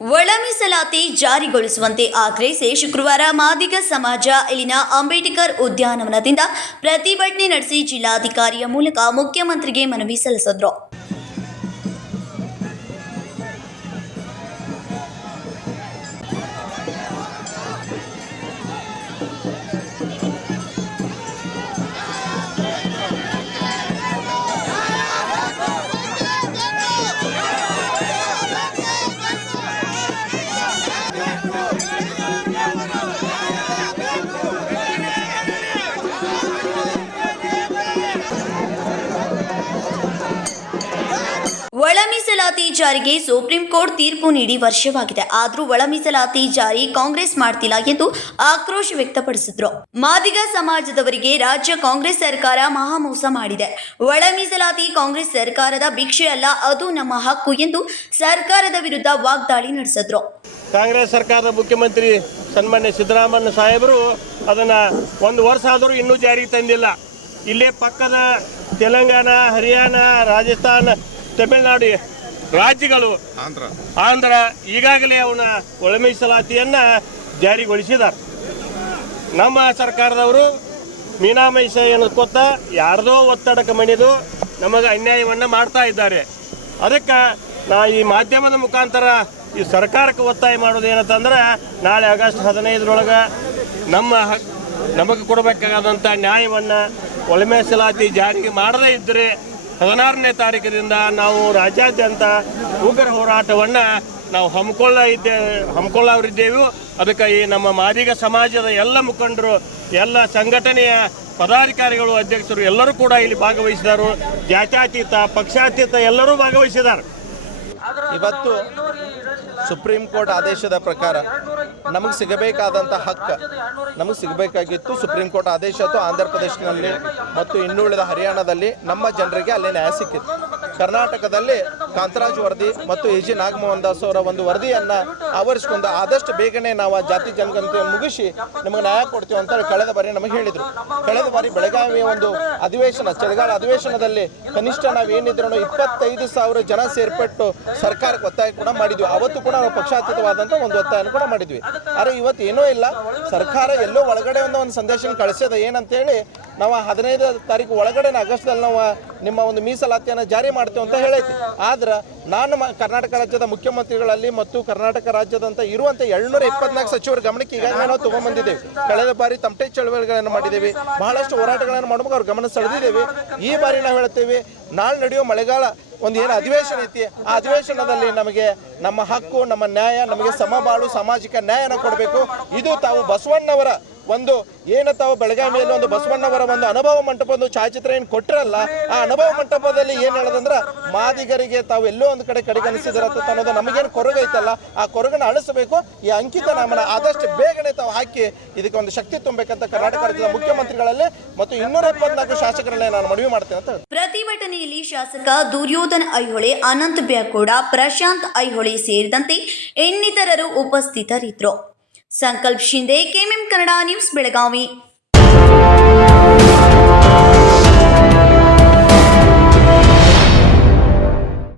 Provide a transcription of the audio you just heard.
ಒಳ ಮೀಸಲಾತಿ ಜಾರಿಗೊಳಿಸುವಂತೆ ಆಗ್ರಹಿಸಿ ಶುಕ್ರವಾರ ಮಾದಿಗ ಸಮಾಜ ಇಲ್ಲಿನ ಅಂಬೇಡ್ಕರ್ ಉದ್ಯಾನವನದಿಂದ ಪ್ರತಿಭಟನೆ ನಡೆಸಿ ಜಿಲ್ಲಾಧಿಕಾರಿಯ ಮೂಲಕ ಮುಖ್ಯಮಂತ್ರಿಗೆ ಮನವಿ ಸಲ್ಲಿಸಿದರು. ಒಳ ಮೀಸಲಾತಿ ಜಾರಿಗೆ ಸುಪ್ರೀಂ ಕೋರ್ಟ್ ತೀರ್ಪು ನೀಡಿ ವರ್ಷವಾಗಿದೆ. ಆದರೂ ಒಳ ಮೀಸಲಾತಿ ಜಾರಿ ಕಾಂಗ್ರೆಸ್ ಮಾಡ್ತಿಲ್ಲ ಎಂದು ಆಕ್ರೋಶ ವ್ಯಕ್ತಪಡಿಸಿದ್ರು. ಮಾದಿಗ ಸಮಾಜದವರಿಗೆ ರಾಜ್ಯ ಕಾಂಗ್ರೆಸ್ ಸರ್ಕಾರ ಮಹಾ ಮೋಸ ಮಾಡಿದೆ. ಒಳ ಮೀಸಲಾತಿ ಕಾಂಗ್ರೆಸ್ ಸರ್ಕಾರದ ಭಿಕ್ಷೆ ಅಲ್ಲ, ಅದು ನಮ್ಮ ಹಕ್ಕು ಎಂದು ಸರ್ಕಾರದ ವಿರುದ್ಧ ವಾಗ್ದಾಳಿ ನಡೆಸಿದ್ರು. ಕಾಂಗ್ರೆಸ್ ಸರ್ಕಾರದ ಮುಖ್ಯಮಂತ್ರಿ ಸನ್ಮಾನ್ಯ ಸಿದ್ದರಾಮಯ್ಯ ಸಾಹೇಬರು ಅದನ್ನ ಒಂದು ವರ್ಷ ಆದರೂ ಇನ್ನೂ ಜಾರಿಗೆ ತಂದಿಲ್ಲ. ಇಲ್ಲೇ ಪಕ್ಕದ ತೆಲಂಗಾಣ, ಹರಿಯಾಣ, ರಾಜಸ್ಥಾನ, ತಮಿಳುನಾಡು ರಾಜ್ಯಗಳು, ಆಂಧ್ರ ಈಗಾಗಲೇ ಅವನ ಒಳ ಮೀಸಲಾತಿಯನ್ನ ಜಾರಿಗೊಳಿಸಿದ್ದಾರೆ. ನಮ್ಮ ಸರ್ಕಾರದವರು ಮೀನಾಮೈಷ ಎನ್ನುತ್ತ ಯಾರ್ದೋ ಒತ್ತಡಕ್ಕೆ ಮಣಿದು ನಮಗೆ ಅನ್ಯಾಯವನ್ನು ಮಾಡ್ತಾ ಇದ್ದಾರೆ. ಅದಕ್ಕೆ ನಾ ಈ ಮಾಧ್ಯಮದ ಮುಖಾಂತರ ಈ ಸರ್ಕಾರಕ್ಕೆ ಒತ್ತಾಯ ಮಾಡೋದು ಏನಂತಂದ್ರೆ, ನಾಳೆ ಆಗಸ್ಟ್ 15ರೊಳಗೆ ನಮಗೆ ಕೊಡಬೇಕಾದಂಥ ನ್ಯಾಯವನ್ನು ಒಳ ಮೀಸಲಾತಿ ಜಾರಿಗೆ ಮಾಡದೇ ಇದ್ದರೆ 16ನೇ ತಾರೀಕಿನಿಂದ ನಾವು ರಾಜ್ಯಾದ್ಯಂತ ಉಗ್ರ ಹೋರಾಟವನ್ನು ನಾವು ಹಮ್ಮಿಕೊಳ್ಳವರಿದ್ದೇವೆ. ಅದಕ್ಕೆ ಈ ನಮ್ಮ ಮಾದಿಗ ಸಮಾಜದ ಎಲ್ಲ ಮುಖಂಡರು, ಎಲ್ಲ ಸಂಘಟನೆಯ ಪದಾಧಿಕಾರಿಗಳು, ಅಧ್ಯಕ್ಷರು ಎಲ್ಲರೂ ಕೂಡ ಇಲ್ಲಿ ಭಾಗವಹಿಸಿದರು. ಜಾತ್ಯತೀತ, ಪಕ್ಷಾತೀತ ಎಲ್ಲರೂ ಭಾಗವಹಿಸಿದ್ದಾರೆ. ಇವತ್ತು ಸುಪ್ರೀಂ ಕೋರ್ಟ್ ಆದೇಶದ ಪ್ರಕಾರ ನಮಗೆ ಸಿಗಬೇಕಾದಂಥ ಹಕ್ಕು ನಮಗೆ ಸಿಗಬೇಕಾಗಿತ್ತು. ಸುಪ್ರೀಂ ಕೋರ್ಟ್ ಆದೇಶ ಇತ್ತು. ಆಂಧ್ರ ಪ್ರದೇಶದಲ್ಲಿ ಮತ್ತು ಇನ್ನುಳಿದ ಹರಿಯಾಣದಲ್ಲಿ ನಮ್ಮ ಜನರಿಗೆ ಅಲ್ಲಿ ನ್ಯಾಯ ಸಿಕ್ಕಿತ್ತು. ಕರ್ನಾಟಕದಲ್ಲಿ ಕಾಂತರಾಜ್ ವರದಿ ಮತ್ತು ಎ ಜಿ ನಾಗಮೋಹನ್ ದಾಸ್ ಅವರ ಒಂದು ವರದಿಯನ್ನು ಆವರಿಸಿಕೊಂಡು ಆದಷ್ಟು ಬೇಗನೆ ನಾವು ಆ ಜಾತಿ ಜನಗಣತಿಯನ್ನು ಮುಗಿಸಿ ನಿಮಗೆ ನ್ಯಾಯ ಕೊಡ್ತೀವಿ ಅಂತೇಳಿ ಕಳೆದ ಬಾರಿ ನಮಗೆ ಹೇಳಿದರು. ಕಳೆದ ಬಾರಿ ಬೆಳಗಾವಿಯ ಒಂದು ಅಧಿವೇಶನ, ಚಳಿಗಾಲ ಅಧಿವೇಶನದಲ್ಲಿ ಕನಿಷ್ಠ ನಾವೇನಿದ್ರು 25,000 ಜನ ಸೇರ್ಪಟ್ಟು ಸರ್ಕಾರಕ್ಕೆ ಒತ್ತಾಯ ಕೂಡ ಮಾಡಿದ್ವಿ. ಅವತ್ತು ಕೂಡ ನಾವು ಪಕ್ಷಾತೀತವಾದಂಥ ಒಂದು ಒತ್ತಾಯನ ಕೂಡ ಮಾಡಿದ್ವಿ. ಆದರೆ ಇವತ್ತು ಏನೂ ಇಲ್ಲ. ಸರ್ಕಾರ ಎಲ್ಲೋ ಒಳಗಡೆ ಒಂದು ಸಂದೇಶ ಕಳಿಸ್ಯದ. ಏನಂತೇಳಿ, ನಾವು 15 ತಾರೀಕು ಒಳಗಡೆ ಆಗಸ್ಟ್ದಲ್ಲಿ ನಾವು ನಿಮ್ಮ ಒಂದು ಮೀಸಲಾತಿಯನ್ನು ಜಾರಿ ಮಾಡ್ತೇವೆ ಅಂತ ಹೇಳೈತಿ. ಆದ್ರೆ ನಾನು ಕರ್ನಾಟಕ ರಾಜ್ಯದ ಮುಖ್ಯಮಂತ್ರಿಗಳಲ್ಲಿ ಮತ್ತು ಕರ್ನಾಟಕ ರಾಜ್ಯದಂತ ಇರುವಂಥ 724 ಸಚಿವರ ಗಮನಕ್ಕೆ ಈಗಾಗಲೇ ನಾವು ತೊಗೊಂಡ್ಬಂದಿದ್ದೇವೆ. ಕಳೆದ ಬಾರಿ ತಮಟೆ ಚಳವಳಿಗಳನ್ನು ಮಾಡಿದ್ದೇವೆ, ಬಹಳಷ್ಟು ಹೋರಾಟಗಳನ್ನು ಮಾಡುವಾಗ ಅವ್ರ ಗಮನ ಸೆಳೆದಿದ್ದೇವೆ. ಈ ಬಾರಿ ನಾವು ಹೇಳ್ತೇವೆ, ನಾಳೆ ನಡೆಯುವ ಮಳೆಗಾಲ ಒಂದು ಏನು ಅಧಿವೇಶನ ಐತಿ, ಆ ಅಧಿವೇಶನದಲ್ಲಿ ನಮಗೆ ನಮ್ಮ ಹಕ್ಕು, ನಮ್ಮ ನ್ಯಾಯ, ನಮಗೆ ಸಮಬಾಳು ಸಾಮಾಜಿಕ ನ್ಯಾಯನ ಕೊಡಬೇಕು. ಇದು ತಾವು ಬಸವಣ್ಣವರ ಒಂದು ಏನು ತಾವು ಬೆಳಗಾವಿಯಲ್ಲಿ ಒಂದು ಬಸವಣ್ಣವರ ಒಂದು ಅನುಭವ ಮಂಟಪ ಒಂದು ಛಾಯಾಚಿತ್ರ ಏನು ಕೊಟ್ಟರಲ್ಲ, ಆ ಅನುಭವ ಮಂಟಪದಲ್ಲಿ ಏನು ಹೇಳೋದಂದ್ರೆ, ಮಾದಿಗರಿಗೆ ತಾವು ಎಲ್ಲೋ ಒಂದು ಕಡೆ ಕಡೆಗಣಿಸಿದ್ರಂತ ಅನ್ನೋದು ನಮಗೇನು ಕೊರಗೈತಲ್ಲ, ಆ ಕೊರಗನ್ನು ಅಳಿಸಬೇಕು. ಈ ಅಂಕಿತ ನಾಮನ ಆದಷ್ಟು ಬೇಗನೆ ತಾವು ಹಾಕಿ ಇದಕ್ಕೆ ಒಂದು ಶಕ್ತಿ ತುಂಬಬೇಕಂತ ಕರ್ನಾಟಕ ರಾಜ್ಯದ ಮುಖ್ಯಮಂತ್ರಿಗಳಲ್ಲಿ ಮತ್ತು 274 ಶಾಸಕರಲ್ಲೇ ನಾನು ಮನವಿ ಮಾಡ್ತೇನೆ ಅಂತ. ಪ್ರತಿಭಟನೆಯಲ್ಲಿ ಶಾಸಕ ದುರ್ಯೋಧನ ಐಹೊಳೆ, ಅನಂತ್ ಬ್ಯಾಕೋಡ, ಪ್ರಶಾಂತ್ ಐಹೊಳೆ ಸೇರಿದಂತೆ ಇನ್ನಿತರರು ಉಪಸ್ಥಿತರಿದ್ದರು. ಸಂಕಲ್ಪ ಶಿಂದೆ, ಕೆಎಂಎಂ ಕನ್ನಡ ನ್ಯೂಸ್, ಬೆಳಗಾವಿ.